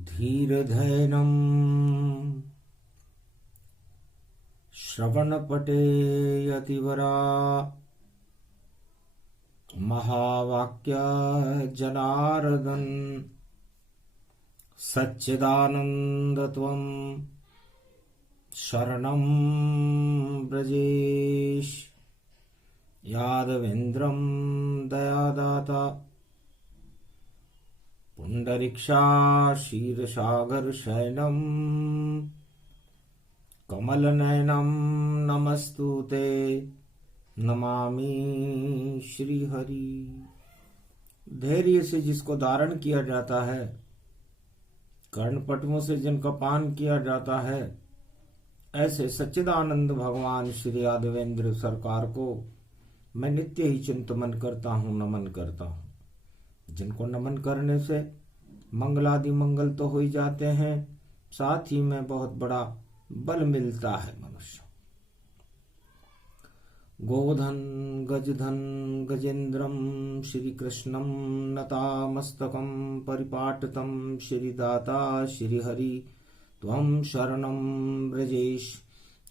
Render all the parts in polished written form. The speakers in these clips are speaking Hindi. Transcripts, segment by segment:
धीरधैर्यम् श्रवणपटे यतिवरा महावाक्य जनार्दन सच्चिदानन्दत्वं शरणं ब्रजेश यादवेन्द्रं दयादाता पुंडरीक्षा क्षीरसागर शयनं कमलनयनं नमस्तुते नमामि श्रीहरि। धैर्य से जिसको धारण किया जाता है, कर्णपटुओं से जिनका पान किया जाता है, ऐसे सच्चिदानंद भगवान श्री यादवेंद्र सरकार को मैं नित्य ही चिंतन करता हूँ, नमन करता हूँ। जिनको नमन करने से मंगलादि मंगल तो हो ही जाते हैं, साथ ही में बहुत बड़ा बल मिलता है मनुष्य। गोधन गजधन गजेन्द्रम श्री कृष्णम नतामस्तकं परिपाटतं श्रीदाता श्रीहरि त्वं शरणं व्रजेश।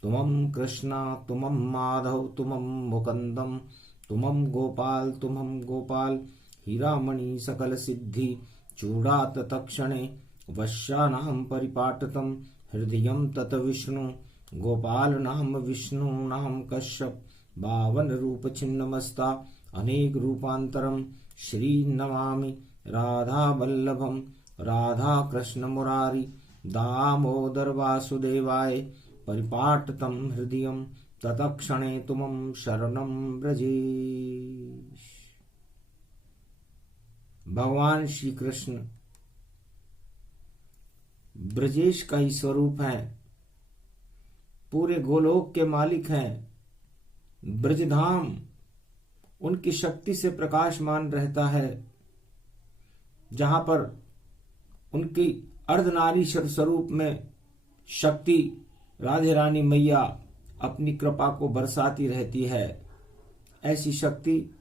तुमं कृष्ण तुमं माधव तुमं मुकुन्दं तुमं गोपाल हीरामणि सकल सिद्धि चूड़ात तत्क्षणे वश्यानां परिपाटतं हृदयं तत विष्णु गोपाल नाम विष्णु नाम कश्यप बावन रूप छिन्नमस्ता अनेक रूपांतरम श्री नमामि राधा वल्लभम राधा कृष्ण मुरारी दामोदर वासुदेवाय परिपाटतं हृदयं तत्क्षणे तुमं शरणं व्रजेश। भगवान श्री कृष्ण ब्रजेश का ही स्वरूप है, पूरे गोलोक के मालिक हैं। ब्रजधाम उनकी शक्ति से प्रकाशमान रहता है, जहां पर उनकी अर्धनारीश्वर स्वरूप में शक्ति राधे रानी मैया अपनी कृपा को बरसाती रहती है। ऐसी शक्ति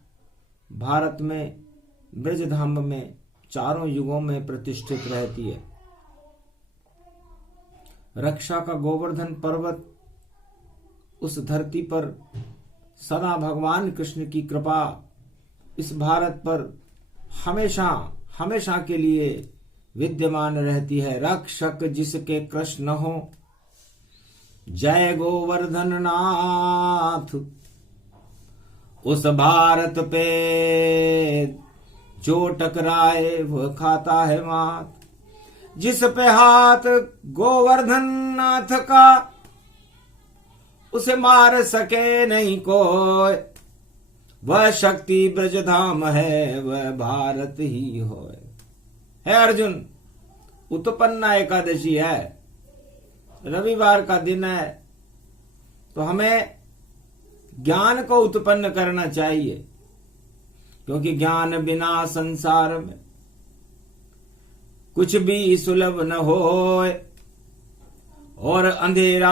भारत में ब्रजधाम में चारों युगों में प्रतिष्ठित रहती है। रक्षा का गोवर्धन पर्वत उस धरती पर सदा भगवान कृष्ण की कृपा इस भारत पर हमेशा हमेशा के लिए विद्यमान रहती है। रक्षक जिसके कृष्ण हो, जय गोवर्धन नाथ। उस भारत पे जो टकराए वह खाता है मात। जिस पे हाथ गोवर्धन नाथ का, उसे मार सके नहीं कोई। वह शक्ति ब्रजधाम है, वह भारत ही होए। है अर्जुन, उत्पन्ना एकादशी है, रविवार का दिन है, तो हमें ज्ञान को उत्पन्न करना चाहिए, क्योंकि ज्ञान बिना संसार में कुछ भी सुलभ न होए। और अंधेरा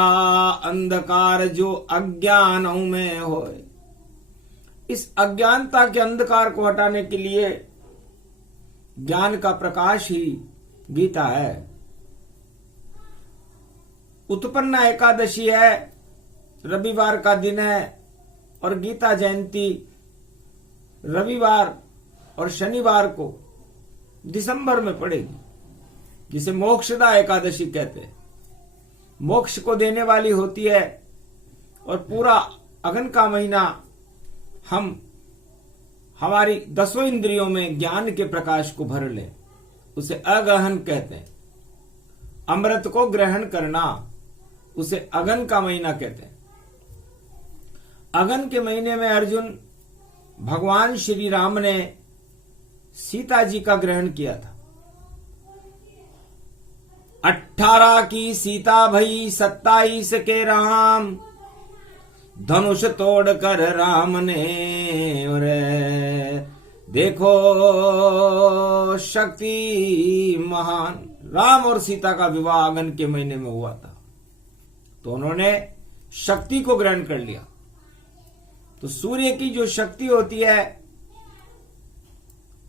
अंधकार जो अज्ञानों में होए, इस अज्ञानता के अंधकार को हटाने के लिए ज्ञान का प्रकाश ही गीता है। उत्पन्ना एकादशी है, रविवार का दिन है, और गीता जयंती रविवार और शनिवार को दिसंबर में पड़ेगी, जिसे मोक्षदा एकादशी कहते हैं। मोक्ष को देने वाली होती है, और पूरा अगन का महीना हम हमारी 10 इंद्रियों में ज्ञान के प्रकाश को भर ले, उसे अगहन कहते हैं। अमृत को ग्रहण करना, उसे अगन का महीना कहते हैं। अगन के महीने में अर्जुन भगवान श्री राम ने सीता जी का ग्रहण किया था। 18 की सीता भई 27 के राम, धनुष तोड़ कर राम ने और देखो शक्ति महान। राम और सीता का विवाह अगन के महीने में हुआ था, तो उन्होंने शक्ति को ग्रहण कर लिया। तो सूर्य की जो शक्ति होती है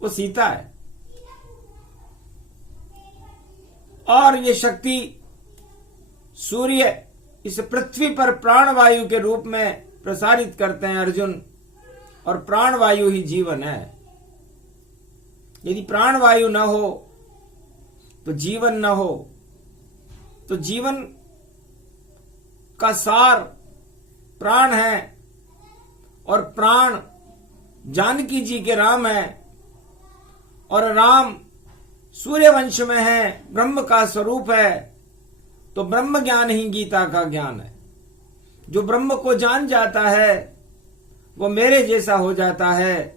वो सीता है, और ये शक्ति सूर्य इस पृथ्वी पर प्राणवायु के रूप में प्रसारित करते हैं अर्जुन, और प्राणवायु ही जीवन है। यदि प्राणवायु न हो तो जीवन न हो, तो जीवन का सार प्राण है, और प्राण जानकी जी के राम है, और राम सूर्य वंश में है, ब्रह्म का स्वरूप है। तो ब्रह्म ज्ञान ही गीता का ज्ञान है। जो ब्रह्म को जान जाता है वो मेरे जैसा हो जाता है,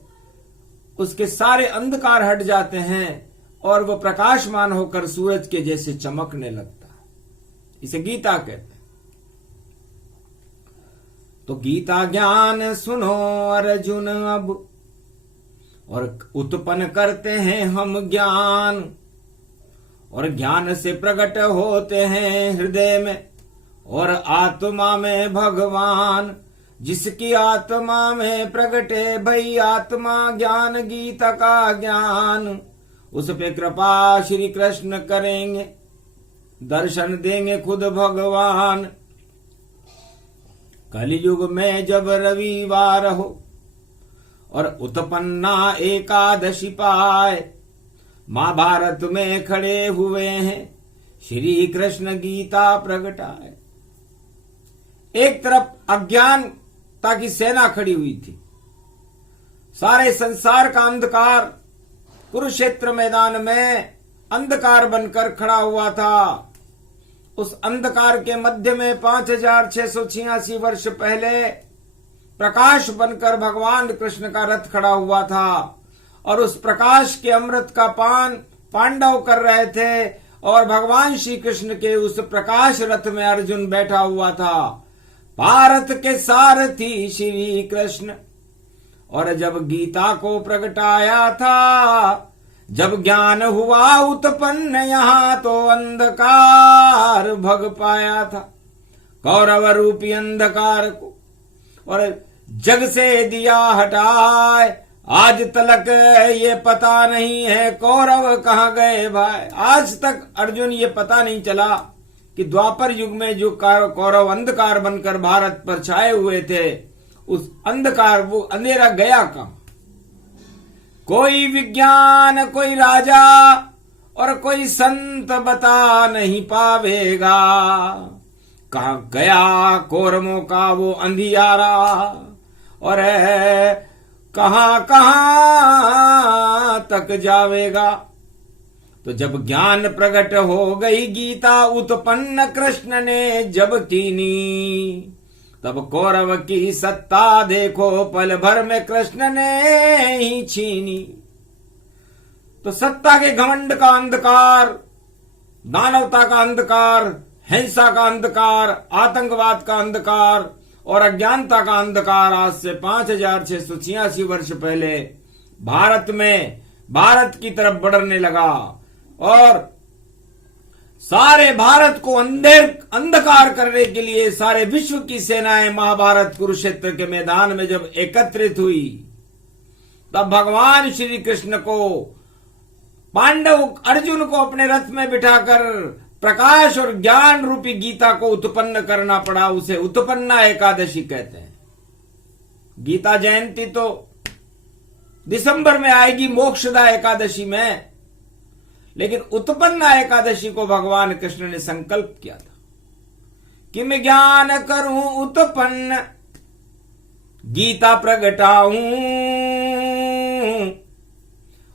उसके सारे अंधकार हट जाते हैं और वो प्रकाशमान होकर सूरज के जैसे चमकने लगता है। इसे गीता कहते हैं। तो गीता ज्ञान सुनो अर्जुन अब, और उत्पन्न करते हैं हम ज्ञान, और ज्ञान से प्रकट होते हैं हृदय में और आत्मा में भगवान। जिसकी आत्मा में प्रगटे भई आत्मा ज्ञान, गीता का ज्ञान, उस पे कृपा श्री कृष्ण करेंगे, दर्शन देंगे खुद भगवान। कलयुग में जब रविवार हो और उत्पन्ना एकादशी पाए, महाभारत में खड़े हुए हैं श्री कृष्ण गीता प्रगटाए। एक तरफ अज्ञानता की सेना खड़ी हुई थी, सारे संसार का अंधकार कुरुक्षेत्र मैदान में अंधकार बनकर खड़ा हुआ था। उस अंधकार के मध्य में 5686 वर्ष पहले प्रकाश बनकर भगवान कृष्ण का रथ खड़ा हुआ था, और उस प्रकाश के अमृत का पान पांडव कर रहे थे, और भगवान श्री कृष्ण के उस प्रकाश रथ में अर्जुन बैठा हुआ था। भारत के सारथी श्री कृष्ण, और जब गीता को प्रगटाया था, जब ज्ञान हुआ उत्पन्न यहाँ, तो अंधकार भग पाया था कौरव रूपी अंधकार को, और जग से दिया हटाए। आज तलक ये पता नहीं है कौरव कहाँ गए भाई। आज तक अर्जुन ये पता नहीं चला कि द्वापर युग में जो कौरव अंधकार बनकर भारत पर छाए हुए थे, उस अंधकार, वो अंधेरा गया कहाँ। कोई विज्ञान, कोई राजा और कोई संत बता नहीं पावेगा, कहाँ गया कौरवों का वो अंधियारा, और कहां कहां तक जावेगा। तो जब ज्ञान प्रकट हो गई गीता उत्पन्न कृष्ण ने जब कीनी, तब कौरव की सत्ता देखो पल भर में कृष्ण ने ही छीनी। तो सत्ता के घमंड का अंधकार, दानवता का अंधकार, हिंसा का अंधकार, आतंकवाद का अंधकार और अज्ञानता का अंधकार आज से 5686 वर्ष पहले भारत की तरफ बढ़ने लगा, और सारे भारत को अंधकार करने के लिए सारे विश्व की सेनाएं महाभारत कुरुक्षेत्र के मैदान में जब एकत्रित हुई, तब भगवान श्री कृष्ण को, पांडव अर्जुन को अपने रथ में बिठाकर प्रकाश और ज्ञान रूपी गीता को उत्पन्न करना पड़ा। उसे उत्पन्ना एकादशी कहते हैं। गीता जयंती तो दिसंबर में आएगी मोक्षदा एकादशी में, लेकिन उत्पन्ना एकादशी को भगवान कृष्ण ने संकल्प किया था कि मैं ज्ञान करूं उत्पन्न, गीता प्रगटाऊं,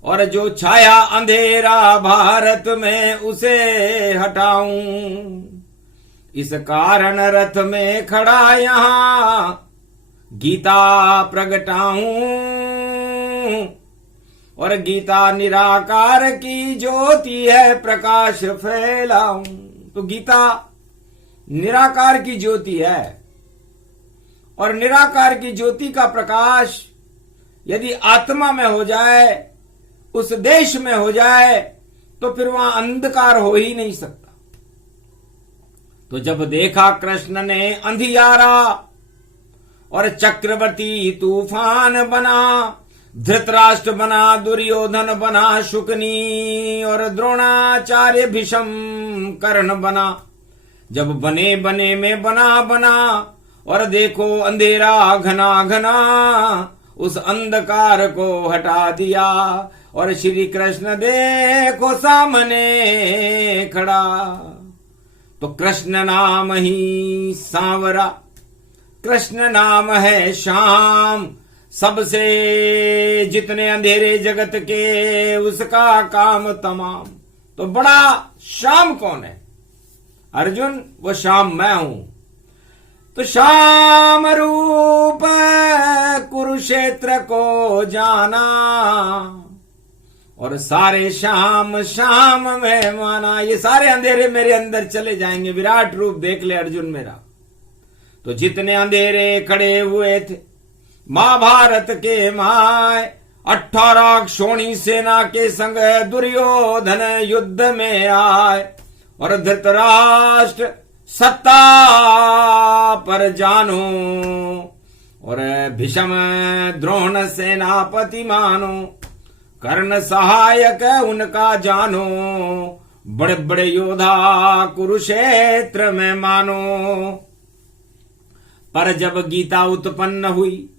और जो छाया अंधेरा भारत में उसे हटाऊं। इस कारण रथ में खड़ा यहां गीता प्रगटाऊं, और गीता निराकार की ज्योति है प्रकाश फैलाऊं। तो गीता निराकार की ज्योति है, और निराकार की ज्योति का प्रकाश यदि आत्मा में हो जाए, उस देश में हो जाए, तो फिर वहां अंधकार हो ही नहीं सकता। तो जब देखा कृष्ण ने अंधियारा और चक्रवर्ती तूफान बना, धृतराष्ट्र बना, दुर्योधन बना, शुकनी और द्रोणाचार्य, भीष्म, कर्ण बना। जब बने बने में बना बना और देखो अंधेरा घना घना, उस अंधकार को हटा दिया और श्री कृष्ण देखो सामने खड़ा। तो कृष्ण नाम ही सांवरा, कृष्ण नाम है श्याम, सबसे जितने अंधेरे जगत के उसका काम तमाम। तो बड़ा श्याम कौन है? अर्जुन, वो श्याम मैं हूं। तो श्याम रूप कुरुक्षेत्र को जाना और सारे श्याम श्याम में माना। ये सारे अंधेरे मेरे अंदर चले जाएंगे, विराट रूप देख ले अर्जुन मेरा। तो जितने अंधेरे खड़े हुए थे महाभारत के माय, 18 क्षोणी सेना के संग दुर्योधन युद्ध में आए और धृतराष्ट्र सत्ता पर जानो और भीष्म द्रोण सेनापति मानो, कर्ण सहायक उनका जानो, बड़े बड़े योद्धा कुरुक्षेत्र में मानो। पर जब गीता उत्पन्न हुई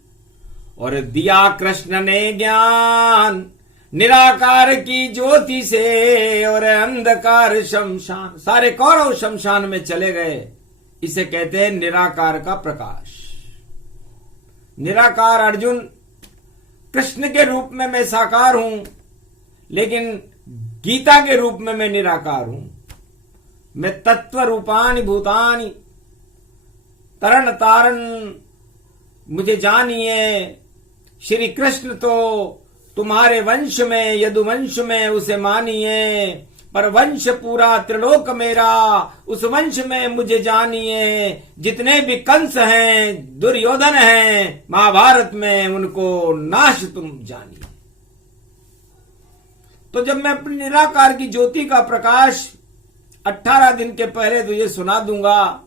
और दिया कृष्ण ने ज्ञान, निराकार की ज्योति से और अंधकार शमशान, सारे कौरव शमशान में चले गए। इसे कहते हैं निराकार का प्रकाश। निराकार अर्जुन, कृष्ण के रूप में मैं साकार हूं, लेकिन गीता के रूप में मैं निराकार हूं। मैं तत्व रूपानि भूतानि तरण तारण, मुझे जानिए। श्री कृष्ण तो तुम्हारे वंश में, यदुवंश में उसे मानिए, पर वंश पूरा त्रिलोक मेरा, उस वंश में मुझे जानिए। जितने भी कंस हैं, दुर्योधन हैं महाभारत में, उनको नाश तुम जानिए। तो जब मैं अपनी निराकार की ज्योति का प्रकाश 18 दिन के पहले तुझे सुना दूंगा,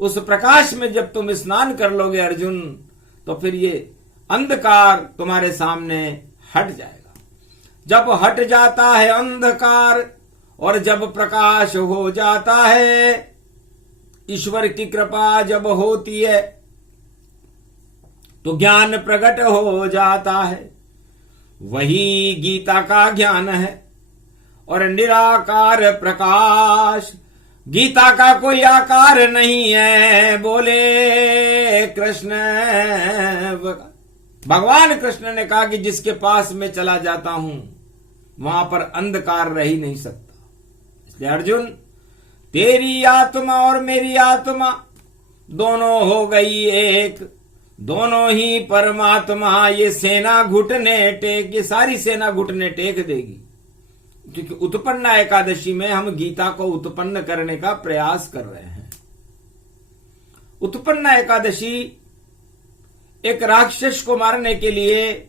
उस प्रकाश में जब तुम स्नान कर लोगे अर्जुन, तो फिर ये अंधकार तुम्हारे सामने हट जाएगा। जब हट जाता है अंधकार और जब प्रकाश हो जाता है, ईश्वर की कृपा जब होती है तो ज्ञान प्रकट हो जाता है। वही गीता का ज्ञान है और निराकार प्रकाश। गीता का कोई आकार नहीं है, बोले कृष्ण। भगवान कृष्ण ने कहा कि जिसके पास मैं चला जाता हूं वहां पर अंधकार रह ही नहीं सकता। इसलिए अर्जुन, तेरी आत्मा और मेरी आत्मा दोनों हो गई एक, दोनों ही परमात्मा। ये सेना घुटने टेक, ये सारी सेना घुटने टेक देगी, क्योंकि उत्पन्न एकादशी में हम गीता को उत्पन्न करने का प्रयास कर रहे हैं। उत्पन्न एकादशी एक राक्षस को मारने के लिए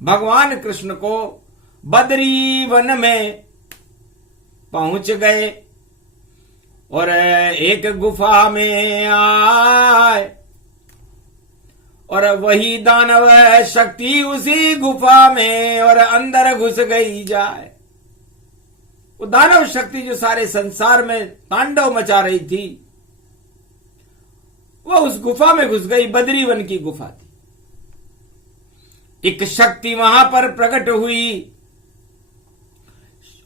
भगवान कृष्ण को बद्री वन में पहुंच गए और एक गुफा में आए और वही दानव शक्ति उसी गुफा में और अंदर घुस गई जाए। वो दानव शक्ति जो सारे संसार में तांडव मचा रही थी, वो उस गुफा में घुस गई। बद्री वन की गुफा थी। एक शक्ति वहां पर प्रकट हुई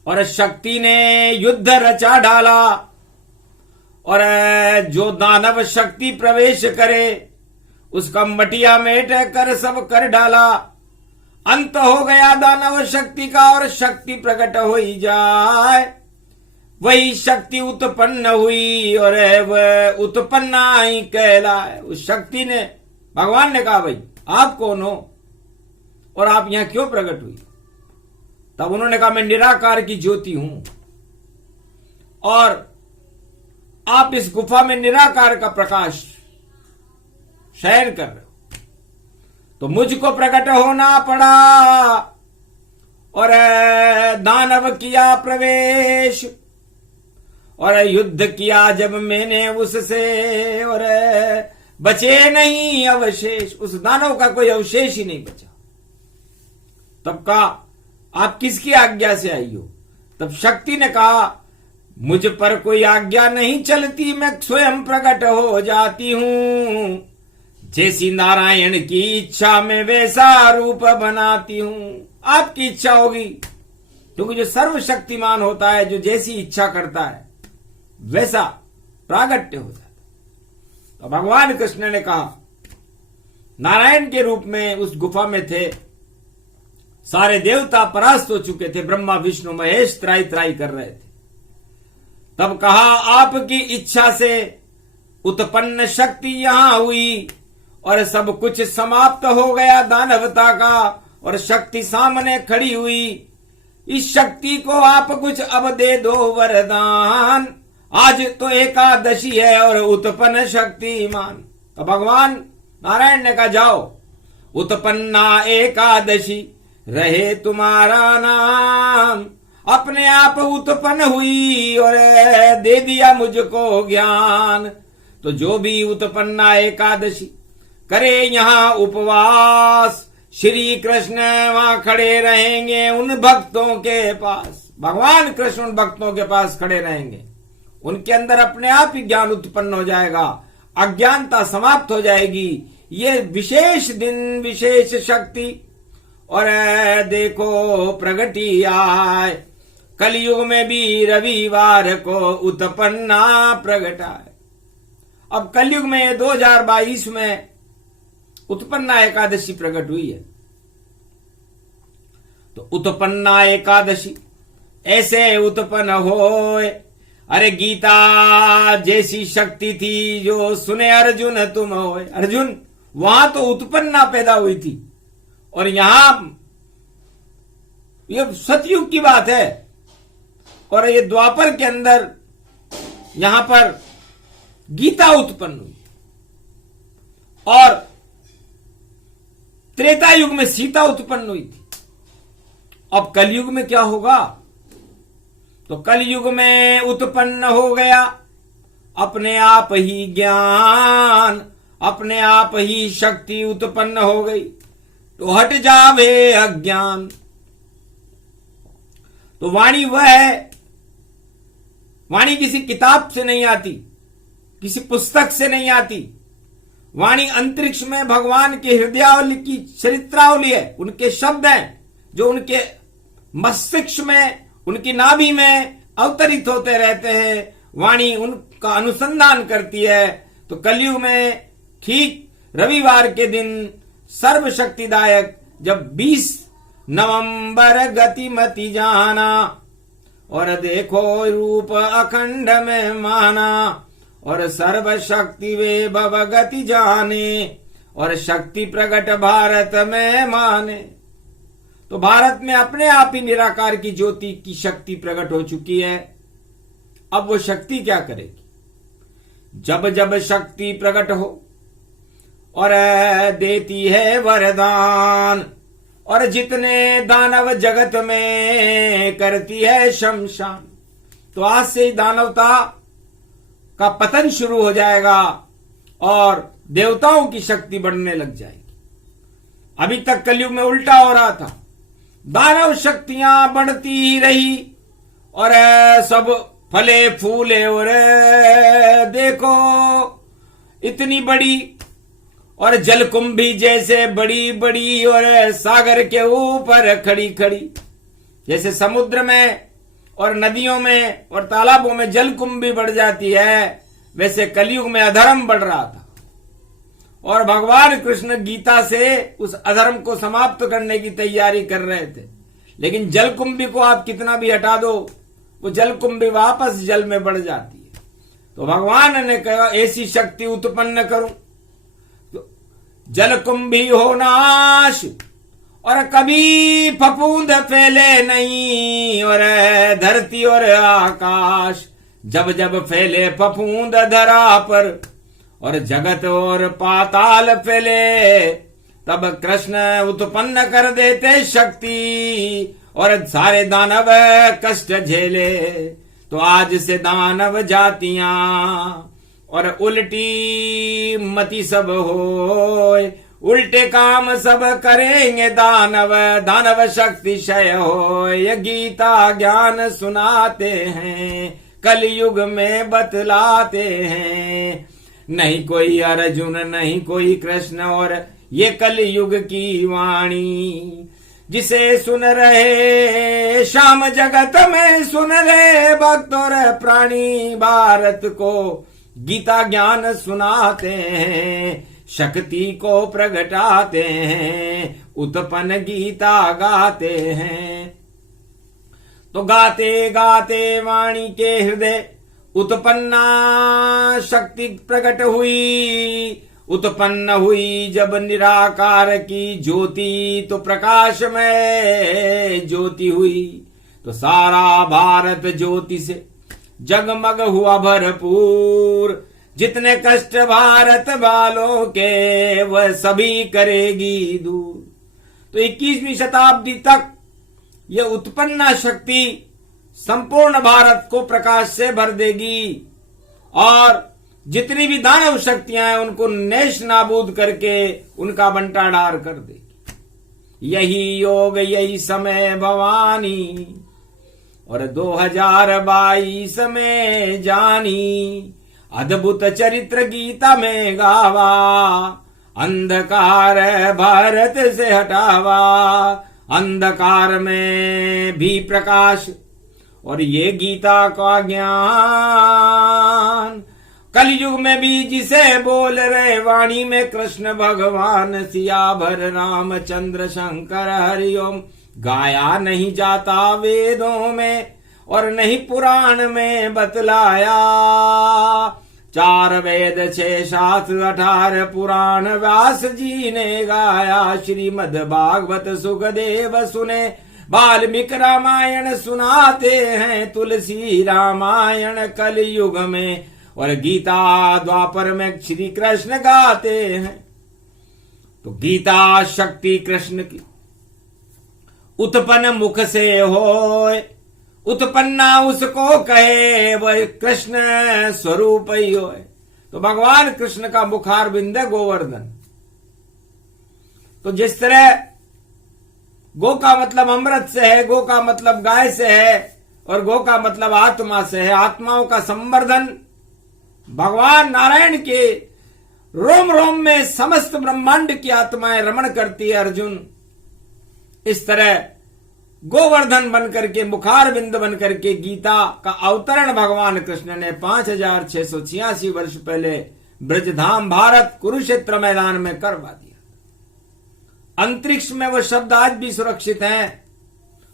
और शक्ति ने युद्ध रचा डाला और जो दानव शक्ति प्रवेश करे उसका मटिया मेट कर सब कर डाला। अंत हो गया दानव शक्ति का और शक्ति प्रकट हो ही जाए। वही शक्ति उत्पन्न हुई और वह उत्पन्ना ही कहलाए। उस शक्ति ने, भगवान ने कहा, भाई आप कौन हो और आप यहां क्यों प्रकट हुई? तब उन्होंने कहा, मैं निराकार की ज्योति हूं और आप इस गुफा में निराकार का प्रकाश शयन कर रहे हो, तो मुझको प्रकट होना पड़ा और दानव किया प्रवेश और युद्ध किया जब मैंने उससे और बचे नहीं अवशेष। उस दानव का कोई अवशेष ही नहीं बचा। तब कहा आप किसकी आज्ञा से आई हो? तब शक्ति ने कहा मुझ पर कोई आज्ञा नहीं चलती, मैं स्वयं प्रकट हो जाती हूं। जैसी नारायण की इच्छा में वैसा रूप बनाती हूं। आपकी इच्छा होगी, क्योंकि जो सर्वशक्तिमान होता है, जो जैसी इच्छा करता है वैसा प्रागट्य हो जाता है। तो भगवान कृष्ण ने कहा, नारायण के रूप में उस गुफा में थे, सारे देवता परास्त हो चुके थे, ब्रह्मा विष्णु महेश त्राई त्राई कर रहे थे। तब कहा आपकी इच्छा से उत्पन्न शक्ति यहां हुई और सब कुछ समाप्त हो गया दानवता का, और शक्ति सामने खड़ी हुई। इस शक्ति को आप कुछ अब दे दो वरदान, आज तो एकादशी है और उत्पन्न शक्तिमान। तो भगवान नारायण ने कहा जाओ, उत्पन्ना एकादशी रहे तुम्हारा नाम। अपने आप उत्पन्न हुई और दे दिया मुझको ज्ञान। तो जो भी उत्पन्ना एकादशी करे यहाँ उपवास, श्री कृष्ण वहां खड़े रहेंगे उन भक्तों के पास। भगवान कृष्ण उन भक्तों के पास खड़े रहेंगे, उनके अंदर अपने आप ही ज्ञान उत्पन्न हो जाएगा, अज्ञानता समाप्त हो जाएगी। ये विशेष दिन, विशेष शक्ति। और देखो प्रगति आए, कलयुग में भी रविवार को उत्पन्ना प्रगट आए। अब कलयुग में 2022 में उत्पन्ना एकादशी प्रकट हुई है। तो उत्पन्ना एकादशी ऐसे उत्पन्न होए, अरे गीता जैसी शक्ति थी जो सुने अर्जुन तुम होए। अर्जुन, वहां तो उत्पन्ना पैदा हुई थी, और यहां ये सतयुग की बात है, और ये द्वापर के अंदर यहां पर गीता उत्पन्न हुई, और त्रेता युग में सीता उत्पन्न हुई थी। अब कलयुग में क्या होगा? तो कलयुग में उत्पन्न हो गया अपने आप ही ज्ञान, अपने आप ही शक्ति उत्पन्न हो गई। तो हट जावे अज्ञान। तो वाणी वह है, वाणी किसी किताब से नहीं आती, किसी पुस्तक से नहीं आती। वाणी अंतरिक्ष में भगवान के हृदयावली की चरित्रावली है, उनके शब्द हैं जो उनके मस्तिष्क में, उनकी नाभि में अवतरित होते रहते हैं। वाणी उनका अनुसंधान करती है। तो कलयुग में ठीक रविवार के दिन सर्वशक्तिदायक जब 20 नवंबर गतिमति जाना, और देखो रूप अखंड में माना, और सर्वशक्ति वे भव गति जाने, और शक्ति प्रकट भारत में माने। तो भारत में अपने आप ही निराकार की ज्योति की शक्ति प्रकट हो चुकी है। अब वो शक्ति क्या करेगी? जब जब शक्ति प्रकट हो और देती है वरदान, और जितने दानव जगत में करती है शमशान। तो आज से ही दानवता का पतन शुरू हो जाएगा और देवताओं की शक्ति बढ़ने लग जाएगी। अभी तक कलयुग में उल्टा हो रहा था, दानव शक्तियां बढ़ती ही रही और सब फले फूले, और देखो इतनी बड़ी और जलकुंभी जैसे बड़ी बड़ी, और सागर के ऊपर खड़ी खड़ी। जैसे समुद्र में और नदियों में और तालाबों में जलकुंभी बढ़ जाती है, वैसे कलयुग में अधर्म बढ़ रहा था। और भगवान कृष्ण गीता से उस अधर्म को समाप्त करने की तैयारी कर रहे थे। लेकिन जलकुंभी को आप कितना भी हटा दो, वो जलकुंभी वापस जल में बढ़ जाती है। तो भगवान ने कहा ऐसी शक्ति उत्पन्न करूं तो जलकुंभी हो नाश, और कभी फफूंद फैले नहीं, और धरती और आकाश जब जब फैले फफूंद धरा पर, और जगत और पाताल फैले, तब कृष्ण उत्पन्न कर देते शक्ति, और सारे दानव कष्ट झेले। तो आज से दानव जातियां और उल्टी मति सब होए, उल्टे काम सब करेंगे दानव, दानव शक्ति क्षय हो। ये गीता ज्ञान सुनाते हैं, कलयुग में बतलाते हैं। नहीं कोई अर्जुन नहीं कोई कृष्ण, और ये कलयुग की वाणी। जिसे सुन रहे श्याम जगत में, सुन रहे भक्त और प्राणी। भारत को गीता ज्ञान सुनाते हैं, शक्ति को प्रगटाते हैं, उत्पन्न गीता गाते हैं। तो गाते गाते वाणी के हृदय उत्पन्ना शक्ति प्रकट हुई। उत्पन्न हुई जब निराकार की ज्योति, तो प्रकाश में ज्योति हुई। तो सारा भारत ज्योति से जगमग हुआ भरपूर। जितने कष्ट भारत वालों के, वह सभी करेगी दूर। तो 21वीं शताब्दी तक यह उत्पन्ना शक्ति संपूर्ण भारत को प्रकाश से भर देगी, और जितनी भी दानव शक्तियां हैं उनको नेश नाबूद करके उनका बंटाढार कर देगी। यही योग यही समय भवानी, और 2022 में जानी। अद्भुत चरित्र गीता में गावा, अंधकार भारत से हटावा। अंधकार में भी प्रकाश, और ये गीता का ज्ञान कलयुग में भी जिसे बोल रहे। वाणी में कृष्ण भगवान सियावर रामचंद्र शंकर हरिओम। गाया नहीं जाता वेदों में, और नहीं पुराण में बतलाया। 4 वेद 6 शास्त्र 18 पुराण व्यास जी ने गाया। श्रीमद् भागवत सुखदेव सुने, वाल्मीकि रामायण सुनाते हैं। तुलसी रामायण कलयुग में, और गीता द्वापर में श्री कृष्ण गाते हैं। तो गीता शक्ति कृष्ण की उत्पन्न मुख से होए। उत्पन्ना उसको कहे, वह कृष्ण स्वरूप ही होए। तो भगवान कृष्ण का मुखार बिंद है गोवर्धन। तो जिस तरह गो का मतलब अमृत से है, गो का मतलब गाय से है, और गो का मतलब आत्मा से है। आत्माओं का संवर्धन भगवान नारायण के रोम रोम में समस्त ब्रह्मांड की आत्माएं रमण करती है अर्जुन। इस तरह गोवर्धन बनकर के, मुखार बिंद बनकर के गीता का अवतरण भगवान कृष्ण ने 5686 वर्ष पहले ब्रजधाम भारत कुरुक्षेत्र मैदान में करवा दिया। अंतरिक्ष में वो शब्द आज भी सुरक्षित हैं।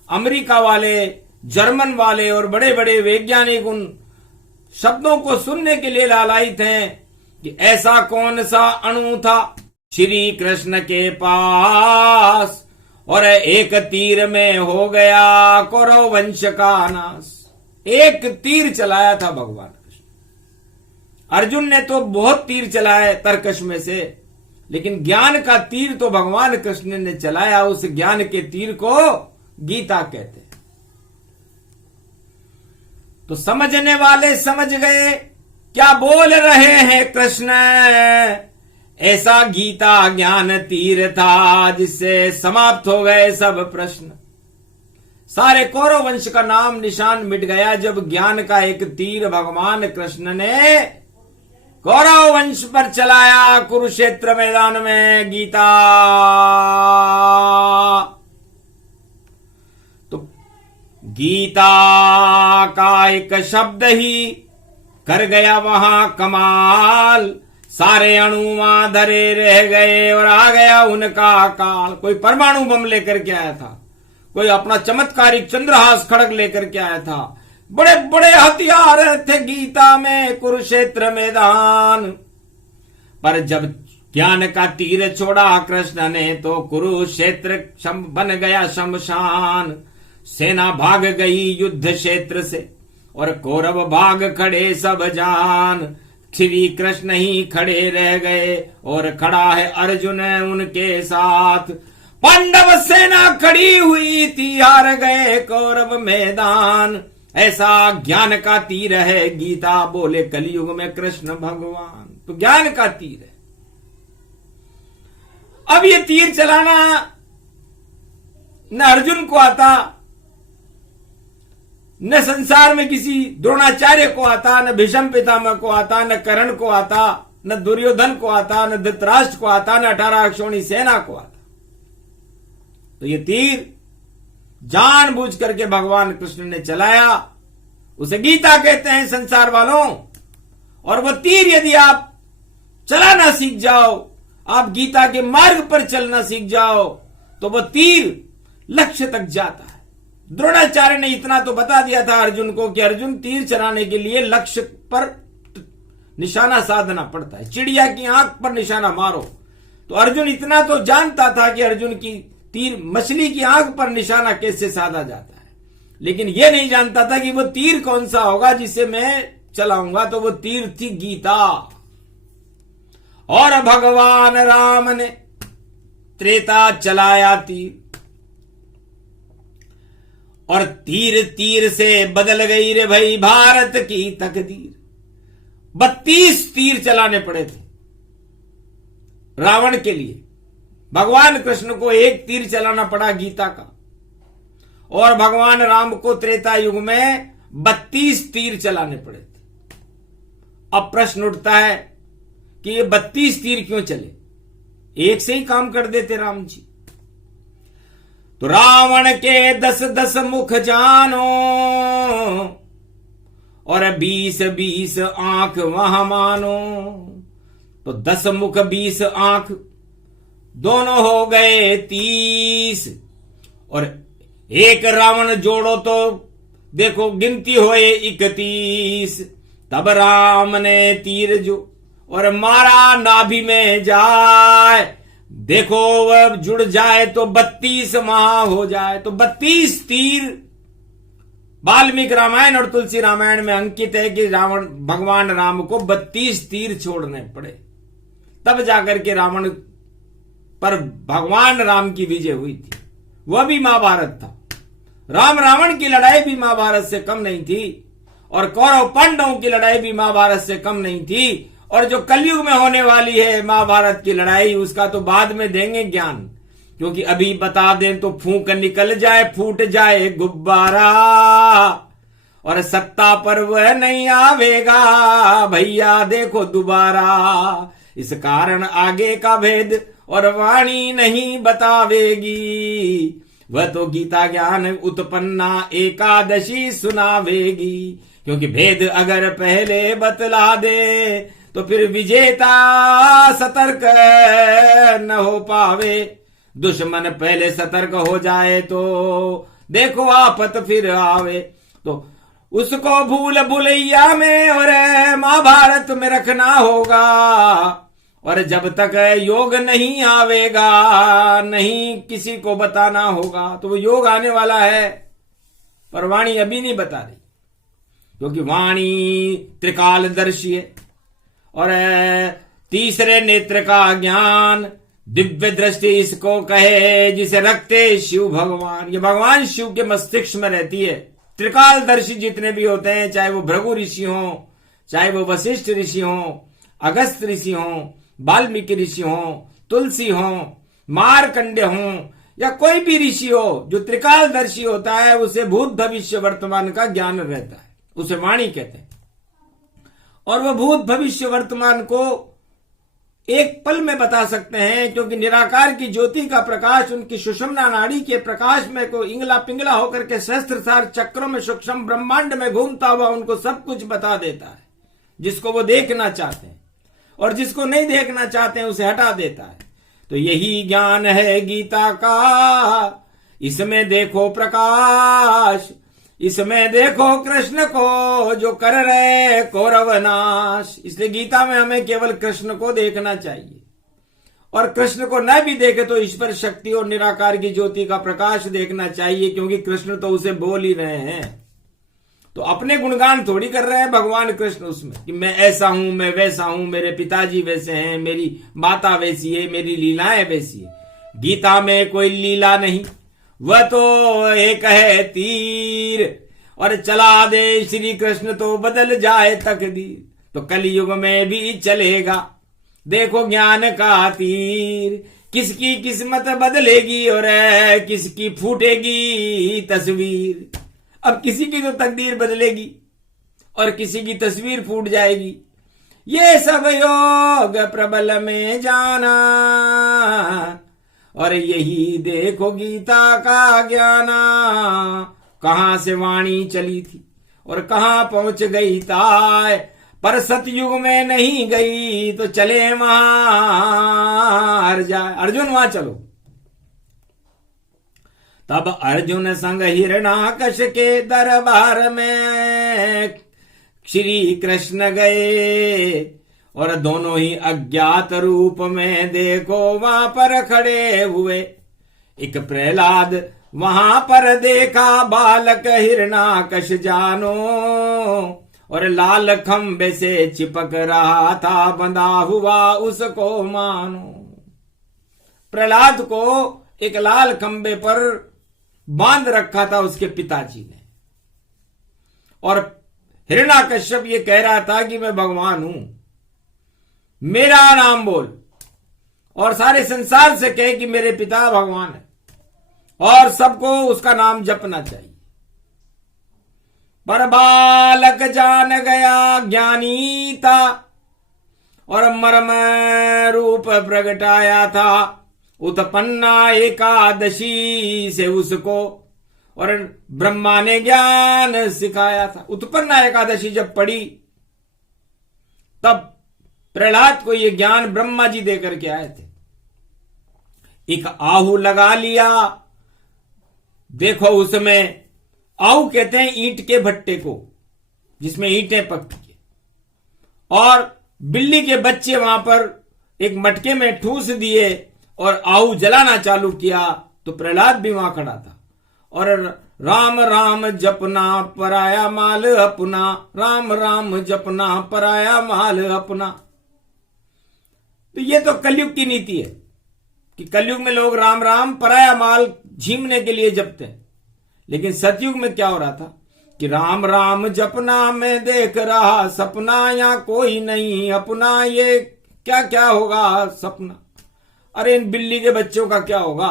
अमेरिका वाले, जर्मन वाले और बड़े बड़े वैज्ञानिक उन शब्दों को सुनने के लिए लालायित हैं कि ऐसा कौन सा अणु था श्री कृष्ण के पास, और एक तीर में हो गया कौरव वंश का नाश। एक तीर चलाया था भगवान कृष्ण। अर्जुन ने तो बहुत तीर चलाए तर्कश में से, लेकिन ज्ञान का तीर तो भगवान कृष्ण ने चलाया। उस ज्ञान के तीर को गीता कहते हैं। तो समझने वाले समझ गए क्या बोल रहे हैं कृष्ण। ऐसा गीता ज्ञान तीर था जिससे समाप्त हो गए सब प्रश्न। सारे कौरव वंश का नाम निशान मिट गया जब ज्ञान का एक तीर भगवान कृष्ण ने कौरव वंश पर चलाया कुरुक्षेत्र मैदान में। गीता तो गीता का एक शब्द ही कर गया वहां कमाल। सारे अणु वहां धरे रह गए और आ गया उनका काल। कोई परमाणु बम लेकर के आया था, कोई अपना चमत्कारिक चंद्रहास खड़ग लेकर के आया था। बड़े बड़े हथियार थे गीता में कुरुक्षेत्र मैदान पर। जब ज्ञान का तीर छोड़ा कृष्ण ने तो कुरुक्षेत्र बन गया शमशान। सेना भाग गई युद्ध क्षेत्र से और कौरव भाग खड़े सब जान। श्री कृष्ण ही खड़े रह गए और खड़ा है अर्जुन उनके साथ। पांडव सेना खड़ी हुई थी, हार गए कौरव मैदान। ऐसा ज्ञान का तीर है गीता, बोले कलयुग में कृष्ण भगवान। तो ज्ञान का तीर है। अब ये तीर चलाना न अर्जुन को आता, न संसार में किसी द्रोणाचार्य को आता, न भीष्म पितामह को आता, न कर्ण को आता, न दुर्योधन को आता, न धृतराष्ट्र को आता, न 18 अक्षौणी सेना को आता। तो ये तीर जानबूझ करके भगवान कृष्ण ने चलाया। उसे गीता कहते हैं संसार वालों। और वह तीर यदि आप चलाना सीख जाओ, आप गीता के मार्ग पर चलना सीख जाओ, तो वह तीर लक्ष्य तक जाता है। द्रोणाचार्य ने इतना तो बता दिया था अर्जुन को कि अर्जुन, तीर चलाने के लिए लक्ष्य पर निशाना साधना पड़ता है। चिड़िया की आंख पर निशाना मारो। तो अर्जुन इतना तो जानता था कि अर्जुन की तीर मछली की आंख पर निशाना कैसे साधा जाता है, लेकिन यह नहीं जानता था कि वो तीर कौन सा होगा जिसे मैं चलाऊंगा। तो वो तीर थी गीता। और भगवान राम ने त्रेता चलाया तीर, और तीर तीर से बदल गई रे भाई भारत की तकदीर। 32 तीर चलाने पड़े थे रावण के लिए। भगवान कृष्ण को एक तीर चलाना पड़ा गीता का, और भगवान राम को त्रेता युग में 32 तीर चलाने पड़े थे। अब प्रश्न उठता है कि ये 32 तीर क्यों चले? एक से ही काम कर देते राम जी। तो रावण के 10-10 मुख जानो, और 20-20 आंख वहां मानो। तो 10 मुख 20 आंख दोनों हो गए 30, और एक रावण जोड़ो तो देखो गिनती होए 31। तब राम ने तीर जो और मारा नाभि में जाए, देखो वह जुड़ जाए तो 32 महा हो जाए। तो 32 तीर वाल्मीकि रामायण और तुलसी रामायण में अंकित है कि रावण भगवान राम को 32 तीर छोड़ने पड़े, तब जाकर के रावण पर भगवान राम की विजय हुई थी। वह भी महाभारत था। राम रावण की लड़ाई भी महाभारत से कम नहीं थी, और कौरव पांडवों की लड़ाई भी महाभारत से कम नहीं थी। और जो कलयुग में होने वाली है महाभारत की लड़ाई, उसका तो बाद में देंगे ज्ञान, क्योंकि अभी बता दें तो फूंक निकल जाए, फूट जाए गुब्बारा, और सत्ता पर वह नहीं आवेगा भैया देखो दोबारा। इस कारण आगे का भेद और वाणी नहीं बतावेगी, वह तो गीता ज्ञान उत्पन्ना एकादशी सुनावेगी। क्योंकि भेद अगर पहले बतला दे तो फिर विजेता सतर्क न हो पावे। दुश्मन पहले सतर्क हो जाए तो देखो आफत फिर आवे। तो उसको भूल भुलैया में और महाभारत में रखना होगा, और जब तक योग नहीं आवेगा नहीं किसी को बताना होगा। तो वो योग आने वाला है, पर वाणी अभी नहीं बता रही, क्योंकि वाणी त्रिकालदर्शी है, और तीसरे नेत्र का ज्ञान दिव्य दृष्टि इसको कहे जिसे रखते शिव भगवान। ये भगवान शिव के मस्तिष्क में रहती है। त्रिकालदर्शी जितने भी होते हैं, चाहे वो भृगु ऋषि हों, चाहे वो वशिष्ठ ऋषि हों, अगस्त ऋषि हों, वाल्मीकि ऋषि हों, तुलसी हों, मार्कंडे हों, या कोई भी ऋषि हो, जो त्रिकालदर्शी होता है उसे भूत भविष्य वर्तमान का ज्ञान रहता है, उसे वाणी कहते हैं। और वह भूत भविष्य वर्तमान को एक पल में बता सकते हैं, क्योंकि निराकार की ज्योति का प्रकाश उनकी सुषुम्ना नाड़ी के प्रकाश में को इंगला पिंगला होकर के सहस्त्रसार चक्रों में सूक्ष्म ब्रह्मांड में घूमता हुआ उनको सब कुछ बता देता है, जिसको वो देखना चाहते हैं, और जिसको नहीं देखना चाहते हैं उसे हटा देता है। तो यही ज्ञान है गीता का, इसमें देखो प्रकाश, इसमें देखो कृष्ण को जो कर रहे कौरव नाश। इसलिए गीता में हमें केवल कृष्ण को देखना चाहिए, और कृष्ण को न भी देखे तो ईश्वर शक्ति और निराकार की ज्योति का प्रकाश देखना चाहिए, क्योंकि कृष्ण तो उसे बोल ही रहे हैं। तो अपने गुणगान थोड़ी कर रहे हैं भगवान कृष्ण उसमें कि मैं ऐसा हूं, मैं वैसा हूं, मेरे पिताजी वैसे हैं, मेरी माता वैसी है, मेरी लीलाएं वैसी है। गीता में कोई लीला नहीं, वह तो एक है तीर, और चला दे श्री कृष्ण तो बदल जाए तकदीर। तो कलयुग में भी चलेगा देखो ज्ञान का तीर, किसकी किस्मत बदलेगी और किसकी फूटेगी तस्वीर। अब किसी की तो तकदीर बदलेगी और किसी की तस्वीर फूट जाएगी। ये सब योग प्रबल में जाना, और यही देखो गीता का ज्ञाना। कहां से वाणी चली थी और कहां पहुंच गई ताय, पर सतयुग में नहीं गई तो चले वहां अर्जुन वहां चलो। तब अर्जुन संग हिरणाकश के दरबार में श्री कृष्ण गए, और दोनों ही अज्ञात रूप में देखो वहां पर खड़े हुए। एक प्रहलाद वहां पर देखा बालक हिरणाकश जानो, और लाल खंबे से चिपक रहा था बंधा हुआ उसको मानो। प्रहलाद को एक लाल खंबे पर बांध रखा था उसके पिताजी ने, और हिरणाकश्यप ये कह रहा था कि मैं भगवान हूं, मेरा नाम बोल, और सारे संसार से कहे कि मेरे पिता भगवान है, और सबको उसका नाम जपना चाहिए। पर बालक जान गया ज्ञानी था, और मर्म रूप प्रगटाया था उत्पन्ना एकादशी से उसको, और ब्रह्मा ने ज्ञान सिखाया था। उत्पन्ना एकादशी जब पढ़ी तब प्रहलाद को यह ज्ञान ब्रह्मा जी देकर के आए थे। एक आहू लगा लिया, देखो उसमें, आहू कहते हैं ईंट के भट्टे को जिसमें ईंटें पकती है, और बिल्ली के बच्चे वहां पर एक मटके में ठूस दिए और आहू जलाना चालू किया, तो प्रहलाद भी वहां खड़ा था, और राम राम जपना पराया माल अपना, राम राम जपना पराया माल अपना। तो ये तो कलयुग की नीति है कि कलयुग में लोग राम राम पराया माल झीमने के लिए जपते हैं। लेकिन सतयुग में क्या हो रहा था कि राम राम जपना मैं देख रहा सपना, या कोई नहीं अपना, ये क्या क्या होगा सपना, अरे इन बिल्ली के बच्चों का क्या होगा।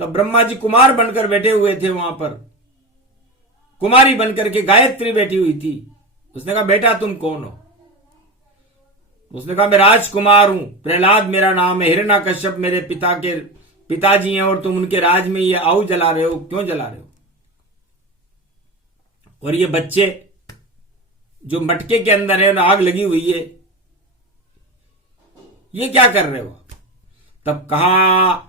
तब ब्रह्मा जी कुमार बनकर बैठे हुए थे वहां पर, कुमारी बनकर के गायत्री बैठी हुई थी। उसने कहा बेटा तुम कौन हो? उसने कहा मैं राजकुमार हूं, प्रहलाद मेरा नाम है, हिरण्याकश्यप मेरे पिता के पिताजी हैं, और तुम उनके राज में ये आहू जला रहे हो, क्यों जला रहे हो? और ये बच्चे जो मटके के अंदर है, आग लगी हुई है, ये क्या कर रहे हो? तब कहा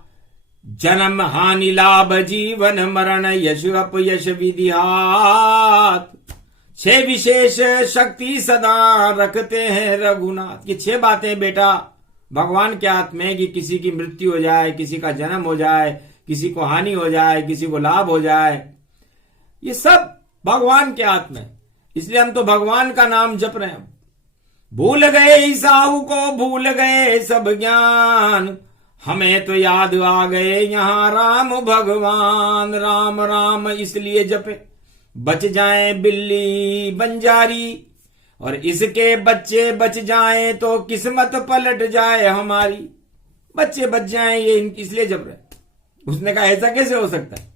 जन्म हानि लाभ जीवन मरण यश अपयश विधिहात, 6 विशेष शक्ति सदा रखते हैं रघुनाथ। ये 6 बातें बेटा भगवान के हाथ में, कि किसी की मृत्यु हो जाए, किसी का जन्म हो जाए, किसी को हानि हो जाए, किसी को लाभ हो जाए, ये सब भगवान के हाथ में। इसलिए हम तो भगवान का नाम जप रहे हैं। भूल गए इस आहू को, भूल गए सब ज्ञान, हमें तो याद आ गए यहाँ राम भगवान। राम राम इसलिए जपे बच जाए बिल्ली बंजारी, और इसके बच्चे बच जाए तो किस्मत पलट जाए हमारी। बच्चे बच जाए ये इसलिए जप रहे। उसने कहा ऐसा कैसे हो सकता है,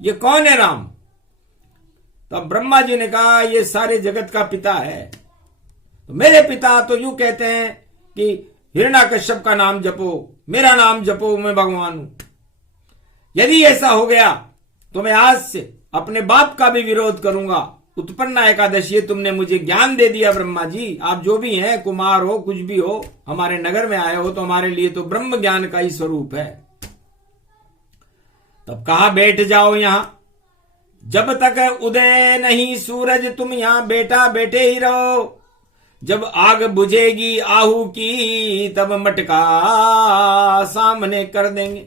ये कौन है राम? तो ब्रह्मा जी ने कहा ये सारे जगत का पिता है। तो मेरे पिता तो यूं कहते हैं कि हिरण्याकश्यप का नाम जपो, मेरा नाम जपो, मैं भगवान हूं। यदि ऐसा हो गया तो मैं आज से अपने बाप का भी विरोध करूंगा। उत्पन्ना एकादशी तुमने मुझे ज्ञान दे दिया ब्रह्मा जी, आप जो भी हैं, कुमार हो कुछ भी हो, हमारे नगर में आए हो तो हमारे लिए तो ब्रह्म ज्ञान का ही स्वरूप है। तब कहा बैठ जाओ यहां, जब तक उदय नहीं सूरज तुम यहां बेटा बैठे ही रहो। जब आग बुझेगी आहू की तब मटका सामने कर देंगे।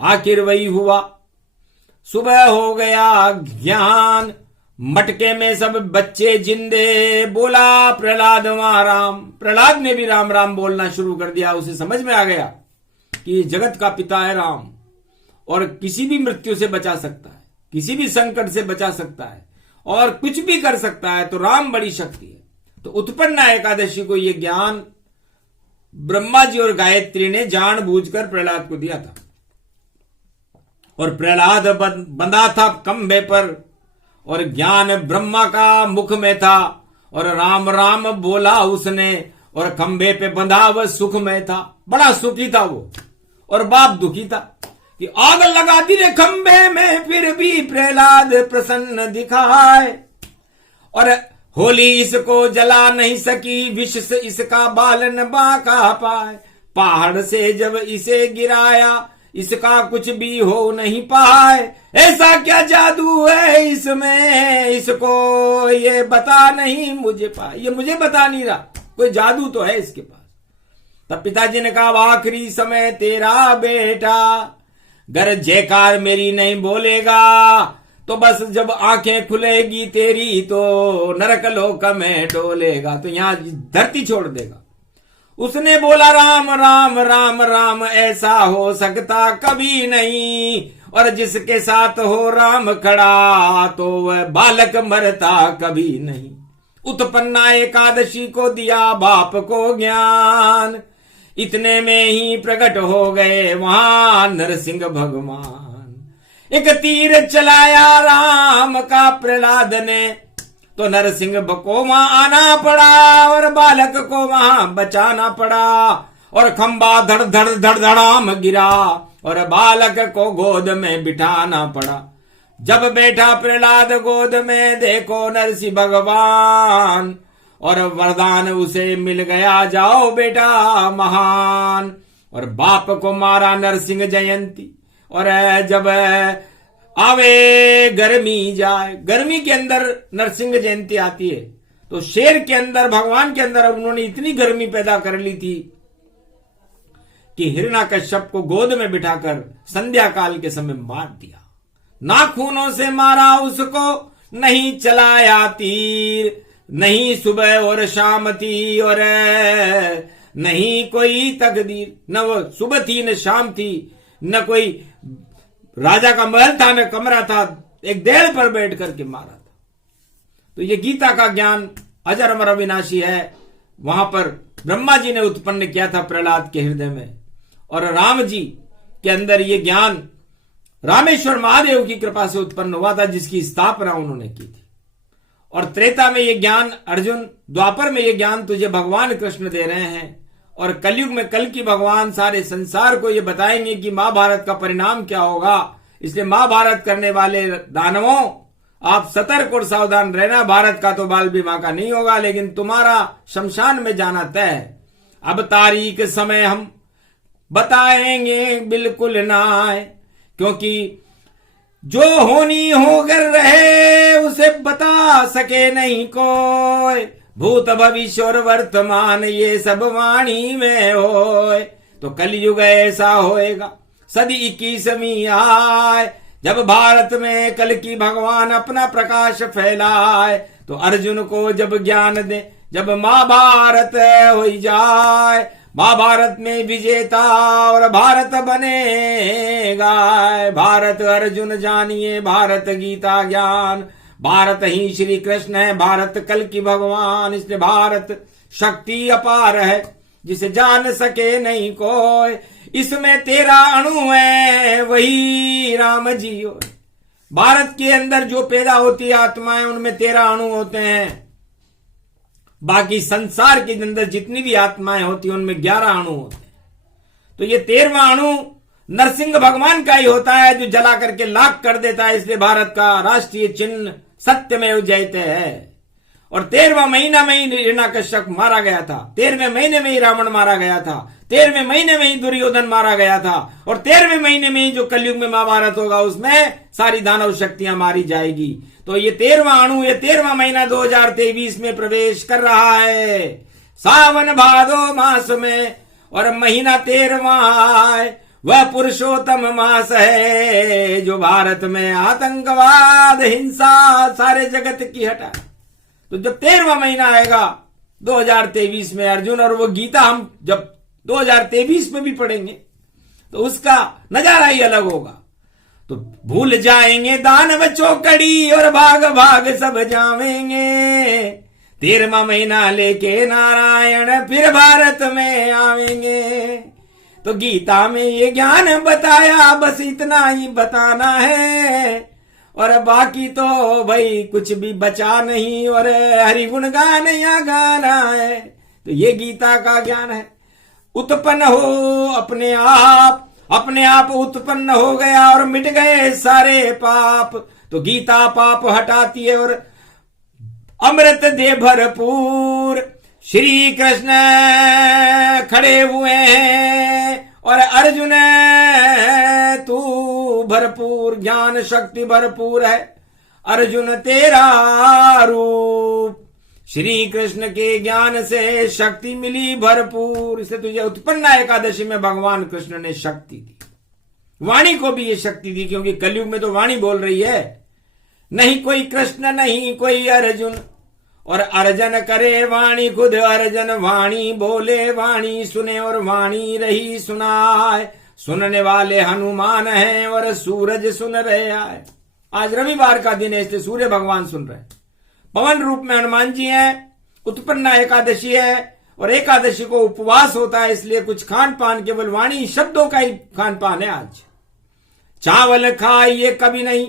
आखिर वही हुआ, सुबह हो गया ज्ञान, मटके में सब बच्चे जिंदे। बोला प्रहलाद वहां राम। प्रहलाद ने भी राम राम बोलना शुरू कर दिया। उसे समझ में आ गया कि जगत का पिता है राम, और किसी भी मृत्यु से बचा सकता है, किसी भी संकट से बचा सकता है, और कुछ भी कर सकता है। तो राम बड़ी शक्ति है। तो उत्पन्ना एकादशी को यह ज्ञान ब्रह्मा जी और गायत्री ने जानबूझकर प्रहलाद को दिया था। और प्रहलाद बंधा था खंभे पर, और ज्ञान ब्रह्मा का मुख में था, और राम राम बोला उसने, और खंभे पे बंधा वह सुख में था। बड़ा सुखी था वो, और बाप दुखी था कि आग लगा दी रे खंभे में, फिर भी प्रहलाद प्रसन्न दिखाए। और होली इसको जला नहीं सकी, विष से इसका बालन बाका पाए। पहाड़ से जब इसे गिराया, इसका कुछ भी हो नहीं पाए। ऐसा क्या जादू है इसमें, इसको ये बता नहीं मुझे पाए। ये मुझे बता नहीं रहा, कोई जादू तो है इसके पास। तब पिताजी ने कहा, आखिरी समय तेरा बेटा, गर जयकार मेरी नहीं बोलेगा तो बस जब आंखें खुलेगी तेरी तो नरक लोक में डोलेगा, तो यहां धरती छोड़ देगा। उसने बोला, राम राम राम राम, ऐसा हो सकता कभी नहीं, और जिसके साथ हो राम खड़ा तो वह बालक मरता कभी नहीं। उत्पन्ना एकादशी को दिया बाप को ज्ञान, इतने में ही प्रकट हो गए वहां नरसिंह भगवान। एक तीर चलाया राम का प्रहलाद ने, तो नरसिंह को वहां आना पड़ा, और बालक को वहां बचाना पड़ा। और खंबा धड़ धड़ धड़ धड़ाम गिरा, और बालक को गोद में बिठाना पड़ा। जब बैठा प्रहलाद गोद में, देखो नरसिंह भगवान, और वरदान उसे मिल गया, जाओ बेटा महान। और बाप को मारा नरसिंह जयंती, और जब आवे गर्मी जाए, गर्मी के अंदर नरसिंह जयंती आती है, तो शेर के अंदर, भगवान के अंदर उन्होंने इतनी गर्मी पैदा कर ली थी कि हिरण्याकश्यप को गोद में बिठाकर संध्या काल के समय मार दिया। नाखूनों से मारा उसको, नहीं चलाया तीर, नहीं सुबह और शाम थी, और नहीं कोई तकदीर, न वो सुबह थी न शाम थी, न कोई राजा का महल था न कमरा था, एक देड़ पर बैठ करके मारा था। तो ये गीता का ज्ञान अजर अमर अविनाशी है, वहां पर ब्रह्मा जी ने उत्पन्न किया था प्रहलाद के हृदय में, और राम जी के अंदर ये ज्ञान रामेश्वर महादेव की कृपा से उत्पन्न हुआ था, जिसकी स्थापना उन्होंने की थी। और त्रेता में ये ज्ञान अर्जुन, द्वापर में ये ज्ञान तुझे भगवान कृष्ण दे रहे हैं, और कलयुग में कल की भगवान सारे संसार को ये बताएंगे कि महाभारत का परिणाम क्या होगा। इसलिए महाभारत करने वाले दानवों, आप सतर्क और सावधान रहना। भारत का तो बाल विवाह का नहीं होगा, लेकिन तुम्हारा शमशान में जाना तय है। अब तारीख समय हम बताएंगे बिल्कुल ना, क्योंकि जो होनी होकर रहे उसे बता सके नहीं कोई। भूत भविष्य और वर्तमान ये सब वाणी में होए, तो कलयुग ऐसा होएगा सदी 21वीं आए, जब भारत में कल की भगवान अपना प्रकाश फैलाए। तो अर्जुन को जब ज्ञान दे, जब महाभारत हो जाए, महाभारत में विजेता और भारत बनेगा। भारत अर्जुन जानिए, भारत गीता ज्ञान, भारत ही श्री कृष्ण है, भारत कल की भगवान। इसलिए भारत शक्ति अपार है, जिसे जान सके नहीं कोई। इसमें तेरा अणु है, वही राम जी हो। भारत के अंदर जो पैदा होती है आत्माएं, उनमें 13 अणु होते हैं। बाकी संसार के अंदर जितनी भी आत्माएं होती हैं, उनमें 11 अणु होते हैं। तो ये 13वां अणु नरसिंह भगवान का ही होता है, जो जला करके लाख कर देता है। इसलिए भारत का राष्ट्रीय चिन्ह सत्यमेव जयते है। और 13वां महीना में ही हिरण्याकश्यप मारा गया था, 13वें महीने में ही रावण मारा गया था, 13वें महीने में ही दुर्योधन मारा गया था, और 13वें महीने में ही जो कलयुग में महाभारत होगा उसमें सारी दानव शक्तियां मारी जाएगी। तो ये 13वां अणु, ये 13वां महीना 2023 में प्रवेश कर रहा है, सावन भादो मास में, और महीना 13वां वह पुरुषोत्तम मास है, जो भारत में आतंकवाद हिंसा सारे जगत की हटा। तो जब 13वां महीना आएगा 2023 में अर्जुन, और वो गीता हम जब 2023 में भी पढ़ेंगे तो उसका नजारा ही अलग होगा। तो भूल जाएंगे दानव चौकड़ी, और भाग भाग सब जावेंगे। 13वां महीना लेके नारायण फिर भारत में आवेंगे। तो गीता में ये ज्ञान बताया, बस इतना ही बताना है, और बाकी तो भाई कुछ भी बचा नहीं, और हरि गुण गान या गाना है। तो ये गीता का ज्ञान है। उत्पन्न हो अपने आप उत्पन्न हो गया और मिट गए सारे पाप। तो गीता पाप हटाती है और अमृत दे भरपूर। श्री कृष्ण खड़े हुए हैं और अर्जुन तू भरपूर ज्ञान शक्ति भरपूर है, अर्जुन तेरा रूप। श्री कृष्ण के ज्ञान से शक्ति मिली भरपूर। इसे तुझे उत्पन्न एकादशी में भगवान कृष्ण ने शक्ति दी, वाणी को भी ये शक्ति दी, क्योंकि कलयुग में तो वाणी बोल रही है। नहीं कोई कृष्ण नहीं कोई अर्जुन, और अर्जन करे वाणी खुद अर्जन, वाणी बोले वाणी सुने और वाणी रही सुनाए। सुनने वाले हनुमान हैं और सूरज सुन रहे आए। आज रविवार का दिन है, इसलिए सूर्य भगवान सुन रहे हैं। पवन रूप में हनुमान जी हैं। उत्पन्न एकादशी है और एकादशी को उपवास होता है, इसलिए कुछ खान पान केवल वाणी शब्दों का ही खान पान है। आज चावल खाइए कभी नहीं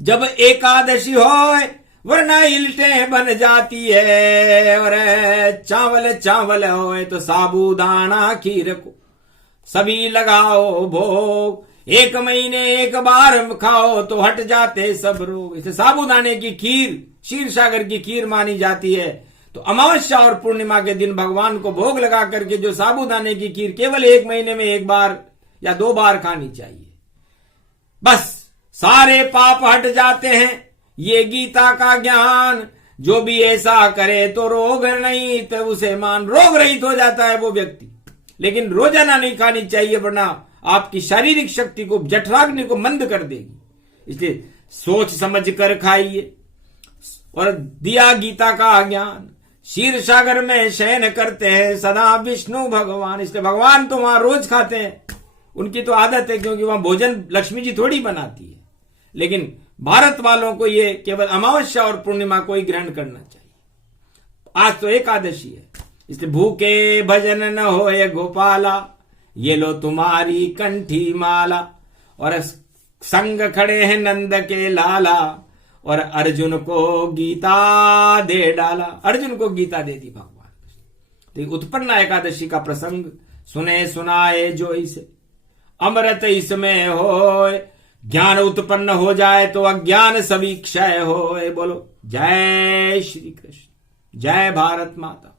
जब एकादशी हो, वरना इल्टें बन जाती है। और चावल हो तो साबूदाना खीर को सभी लगाओ भोग। 1 महीने 1 बार खाओ तो हट जाते सब रोग। इसे साबूदाने की खीर, क्षीर सागर की खीर मानी जाती है। तो अमावस्या और पूर्णिमा के दिन भगवान को भोग लगा करके जो साबूदाने की खीर केवल 1 महीने में 1 बार या 2 बार खानी चाहिए, बस सारे पाप हट जाते हैं। ये गीता का ज्ञान। जो भी ऐसा करे तो रोग नहीं तो उसे मान, रोग रहित हो जाता है वो व्यक्ति। लेकिन रोजाना नहीं खानी चाहिए, वरना आपकी शारीरिक शक्ति को, जठराग्नि को मंद कर देगी। इसलिए सोच समझ कर खाइए। और दिया गीता का ज्ञान। क्षीर सागर में शयन करते हैं सदा विष्णु भगवान। इसलिए भगवान तो वहां रोज खाते हैं, उनकी तो आदत है, क्योंकि वहां भोजन लक्ष्मी जी थोड़ी बनाती है। लेकिन भारत वालों को ये केवल अमावस्या और पूर्णिमा को ही ग्रहण करना चाहिए। आज तो एकादशी है, इसलिए भूखे भजन न होए गोपाला, ये लो तुम्हारी कंठी माला। और संग खड़े हैं नंद के लाला, और अर्जुन को गीता दे डाला। अर्जुन को गीता दे दी भगवान। तो उत्पन्न एकादशी का प्रसंग सुने सुनाए जो इसे, अमृत इसमें होए। ज्ञान उत्पन्न हो जाए तो अज्ञान सभी क्षय होए। बोलो जय श्री कृष्ण, जय भारत माता।